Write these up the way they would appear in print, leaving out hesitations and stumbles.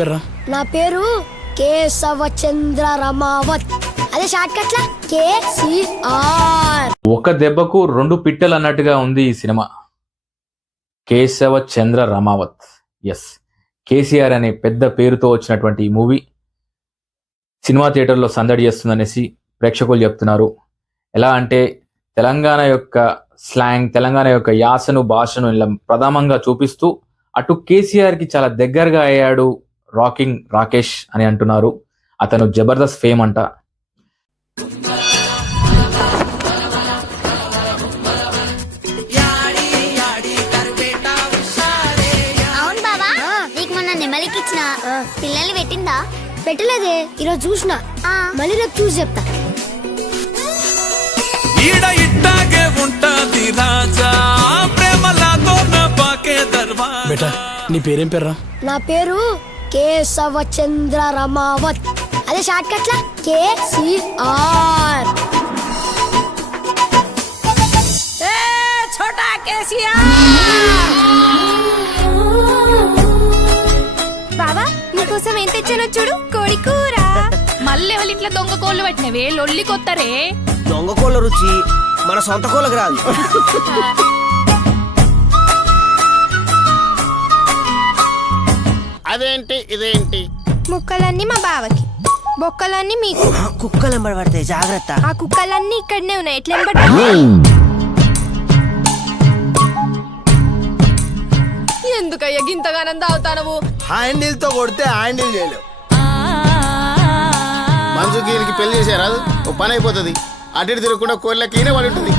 పేర్రా? నా పేరు కేశవచంద్ర రమావత్. అదే షార్ట్ కట్ లా KCR. ఒక దెబ్బకు రెండు పిట్టలు అన్నట్టుగా ఉంది ఈ సినిమా. కేశవ చంద్ర రమావత్, ఎస్, కేసీఆర్ అనే పెద్ద పేరుతో వచ్చినటువంటి ఈ మూవీ సినిమా థియేటర్లో సందడి చేస్తుందనేసి ప్రేక్షకులు చెప్తున్నారు. ఎలా అంటే తెలంగాణ యొక్క స్లాంగ్, తెలంగాణ యొక్క యాసను, భాషను ఇలా ప్రధానంగా చూపిస్తూ అటు కేసీఆర్కి చాలా దగ్గరగా అయ్యాడు రాకింగ్ రాకేష్ అని అంటున్నారు. అతను జబర్దస్త్ ఫేమ్ అంట. అవును బాబా, నీకు మొన్న నెమలికిచ్చిన పిల్లల్ని పెట్టిందా? పెట్టలేదే, ఈరోజు చూసిన. మళ్ళీ రేపు చూసి చెప్తా. బేటా నీ పేరేం పేర్రా? నా పేరు కేశవచంద్ర రమావత్. అదే షార్ట్ కట్ లా KCR. छोटा केसिया। బాబా నీకోసం ఏం తెచ్చానో చూడు, కోడి కూర. మళ్ళీ వాళ్ళ ఇంట్లో దొంగ కోళ్ళు పెట్టినవే, లొల్లి కొత్తరే. దొంగ కోళ్ళ రుచి మన సొంత కోళ్ళకి రాదు. అదేంటి ఇదేంటి? ముక్కలన్నీ మా బావకి, బొక్కలన్నీ మీకు. కుక్కలు ఎంబడబడతాయి, జాగ్రత్త. ఆ కుక్కలన్నీ ఇక్కడనే ఉన్నాయి, ఎట్లా ఎంబడి? ఎందుకయ్యా గింతగానం తాగుతానవు? హ్యాండిల్ తో కొడితే హ్యాండిల్ చేయలేవు. మంజుకి ఈయనకి పెళ్లి చేసారాదు, ఓ పని అయిపోతుంది. అటు ఇటు తిరగకుండా కోళ్ళకి ఈయన పడి ఉంటుంది.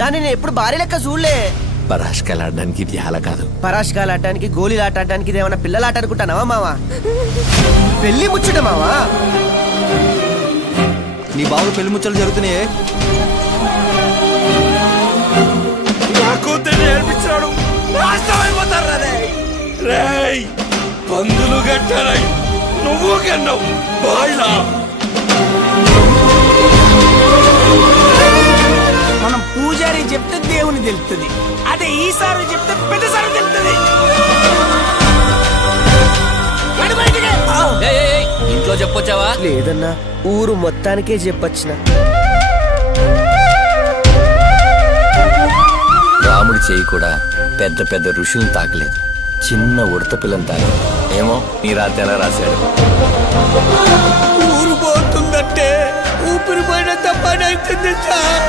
దాన్ని నేను ఎప్పుడు భార్య లెక్క చూడలే. పరాష్కాలు ఆడడానికి ఇది అలా కాదు. పరాష్కాలు ఆడటానికి, గోళీలు ఆడటానికి ఇదేమన్నా పిల్లలు ఆట అనుకుంటానవా మావా? పెళ్లి ముచ్చట మావా. నీ బాబు పెళ్లి ముచ్చలు జరుగుతున్నాయే. పందులు గట్టరై నువ్వు కన్నావు బాయిలా. మనం పూజారి చెప్తే దేవుని తెలుస్తుంది, అదే ఈసారి చెప్తే పెద్దసారి తెలుస్తుంది. ఇంట్లో చెప్పొచ్చావా? లేదన్నా, ఊరు మొత్తానికే చెప్పొచ్చిన. రాముడి చేయి కూడా పెద్ద పెద్ద ఋషులను తాకలేదు, చిన్న ఉడత పిల్లని తాకి. ఏమో నీ రాత్రి ఎలా రాశాడు. ఊరు పోతుందంటే ఊపిరి పోయిన తప్పని అవుతుంది సార్.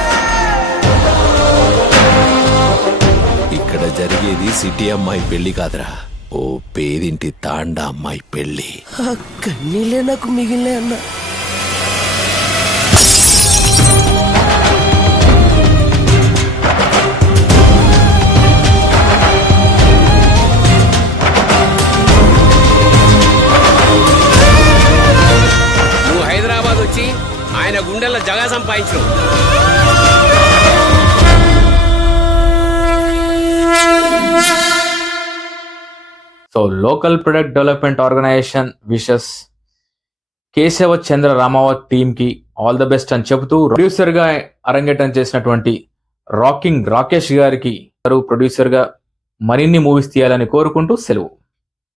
ఇక్కడ జరిగేది సిటీ అమ్మాయి పెళ్లి కాదురా, ఓ పేదింటి తాండా అమ్మాయి పెళ్లి. కన్నీళ్ళే నాకు మిగిలిన అన్న. నువ్వు హైదరాబాద్ వచ్చి ఆయన గుండెల్లో జగా సంపాదించు. So local product development organization wishes Keshava Chandra Ramavath team కి ఆల్ ద బెస్ట్ అని చెబుతూ, ప్రొడ్యూసర్ గా అరంగేటం చేసినటువంటి రాకింగ్ రాకేష్ గారికి ప్రొడ్యూసర్ గా మరిన్ని మూవీస్ తీయాలని కోరుకుంటూ సెలవు.